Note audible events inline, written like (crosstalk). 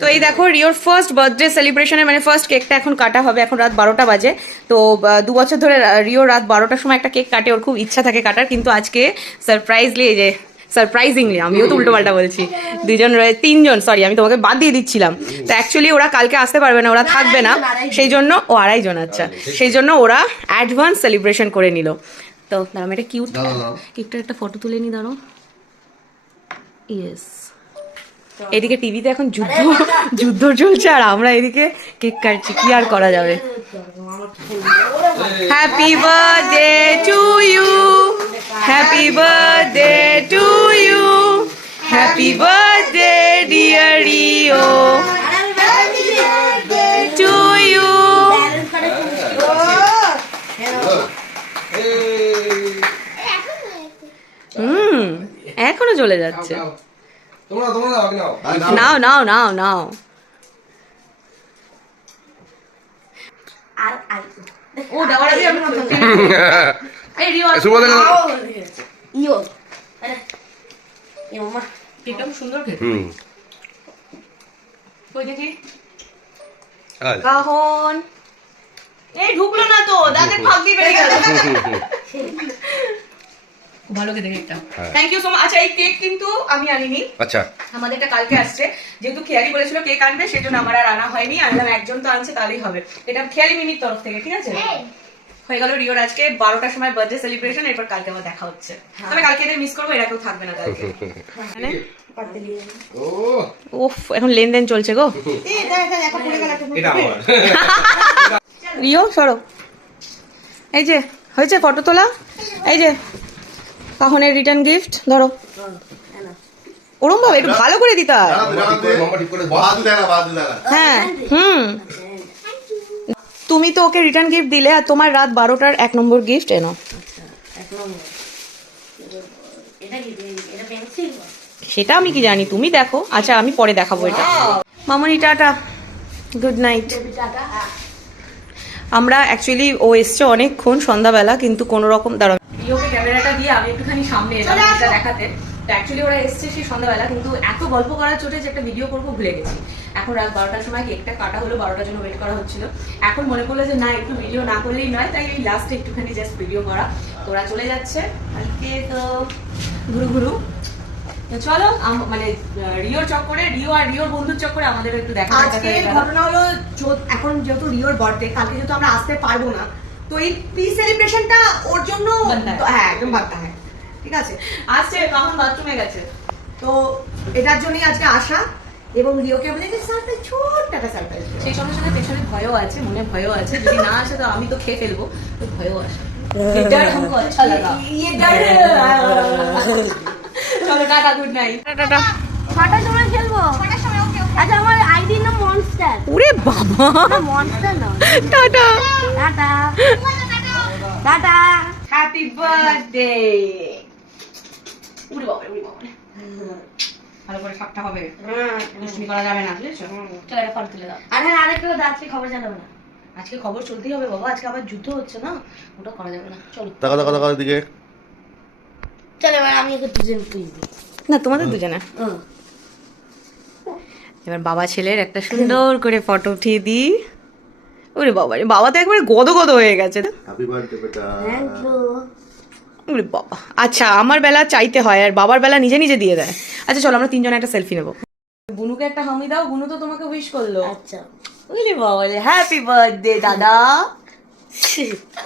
তো এই দেখো রিওর ফার্স্ট বার্থডে সেলিব্রেশনে মানে ফার্স্ট কেকটা এখন কাটা হবে এখন রাত বারোটা বাজে। তো দু বছর ধরে রিও রাত বারোটার সময় একটা কেক কাটে ওর খুব ইচ্ছা থাকে কাটার কিন্তু আজকে সারপ্রাইজলি এই যে সারপ্রাইজিংলি আমিও তো উল্টো পাল্টা বলছি। দুজন রয়ে তিনজন সরি আমি তোমাকে বাদ দিয়ে দিচ্ছিলাম। তো অ্যাকচুয়ালি ওরা কালকে আসতে পারবে না ওরা থাকবে না। সেই জন্য ও আড়াইজন আচ্ছা। সেই জন্য ওরা অ্যাডভান্স সেলিব্রেশন করে নিল। তো দাঁড়াম এটা কিউট। কেকটার একটা ফটো তুলে নি দাঁড়ো ইয়েস এদিকে টিভিতে এখন যুদ্ধ যুদ্ধ চলছে আর আমরা এদিকে কেক কাটছি কি আর করা যাবে? Happy birthday to you happy birthday to you happy birthday dear Rio to you hmm এখনও চলে যাচ্ছে নাও। তোমরা তোমরা নাও, আগে নাও নাও নাও নাও নাও ও দেওয়ার আগে আমি এই রিও শুভ দেখা ইয়ো এ মামা কেকটা খুব সুন্দর খেতে। হুম। কই দেখি? আজ কাহন। এই ঢুকলো না তো দাঁতের ফাঁক দিয়ে বেরিয়ে গেল। (laughs) ভালো খেতে কেকটা হ্যাঁ। থ্যাংক ইউ সো মাচ আচ্ছা এই কেক কিন্তু আমি আনিনি। আচ্ছা। আমাদের এটা কালকে আসছে। যেহেতু খেয়ালি বলেছিল কেক আনবে সেজন্য আমার আর আনা হয়নি। আনলাম একজন তো আনছে তাহলেই হবে। এটা খেয়ালি মিনির তরফ থেকে ঠিক আছে? হয়ে। গেল রিওর আজকে বারোটার সময় বার্থডে সেলিব্রেশন এরপর কালকে আমার দেখা হচ্ছে। তবে কালকে এদের মিস করব এরা কেউ থাকবে না কালকে। মানে? ও। এখন লেনদেন চলছে গো। এটা (laughs) রিও সরো। এই যে হয়েছে ফটো তোলা? এই যে কাহনের রিটার্ন গিফট ধরো। ওরম ভাবে, একটু ভালো করে দিতে হয়। হুম। তুমি তো ওকে রিটার্ন গিফট দিলে, আর তোমার রাত বারোটার এক নম্বর গিফট এনো সেটা আমি কি জানি, তুমি দেখো। আচ্ছা আমি পরে দেখাবো এটা। মামনি, টাটা। গুড নাইট আমরা অ্যাকচুয়ালি ও এসছে অনেকক্ষণ সন্ধ্যাবেলা, কিন্তু কোনো রকম দাঁড়াও রিওকে ক্যামেরাটা দিয়ে আমি একটুখানি সামনে এলাম এটা দেখাতে। তো অ্যাকচুয়ালি ওরা এসছে সেই সন্ধ্যাবেলা কিন্তু এত গল্প করার চোটে যে একটা ভিডিও করব ভুলে গেছি। এখন রাত বারোটার সময় কেকটা কাটা হলো বারোটার জন্য ওয়েট করা হচ্ছিল। এখন মনে যে না একটু ভিডিও না করলেই নয় তাই এই লাস্টে একটুখানি জাস্ট ভিডিও করা। তো ওরা চলে যাচ্ছে। কালকে তো ঘুরু ঘুরু। চলো মানে রিওর চক্করে রিও আর রিওর বন্ধুর চক্করে আমাদের একটু দেখা আজকে ঘটনা হলো এখন যেহেতু রিওর বার্থডে কালকে যেহেতু আমরা আসতে পারব না তো এই প্রি সেলিব্রেশনটা ওর জন্য হ্যাঁ একদম বার্তা হ্যাঁ। ঠিক আছে? আসছে বাথরুমে গেছে। তো এটার জন্যই আজকে আসা এবং রিওকে বলে যে একটা সারপ্রাইজ সেই সঙ্গে সঙ্গে পেছনে ভয়ও আছে মনে ভয়ও আছে। যদি না আসে তো আমি তো খেয়ে ফেলব। তো ভয়ও আসে (laughs) সময় আচ্ছা, আমার আইডি না মনস্টার ওরে বাবা। মনস্টার না। Tata. Tata. Tata happy birthday উড়ে বাবা উড়ে বাবা ভালো করে সাপটা হবে। দুষ্টুমি করা যাবে না বুঝেছ? চলো এটা ফটো তুলে দাও। আর হ্যাঁ আরেকটা রাত্রি খবর জানাব না। আজকে খবর চলতেই হবে বাবা আজকে আবার যুদ্ধ হচ্ছে না ওটা করা যাবে না চলো। টাকা টাকা টাকা দিকে চলো এবার আমি ওকে দুজন কুইজ দিই। না তোমাদের দুজনে। এবার বাবা ছেলের একটা সুন্দর করে ফটো উঠিয়ে দিই। ওরে বাবা রে বাবা তো একবারে গদ গদ হয়ে গেছে। হ্যাপি বার্থডে বেটা। ওরে বাবা। আচ্ছা আমার বেলা চাইতে হয় আর বাবার বেলা নিজে নিজে দিয়ে দেয়। আচ্ছা চলো আমরা তিনজনে একটা সেলফি নেব। বুনুকে একটা হামি দাও বুনু তো তোমাকে উইশ করল। আচ্ছা। ওরে বাবা হ্যাপি বার্থডে দাদা। (laughs)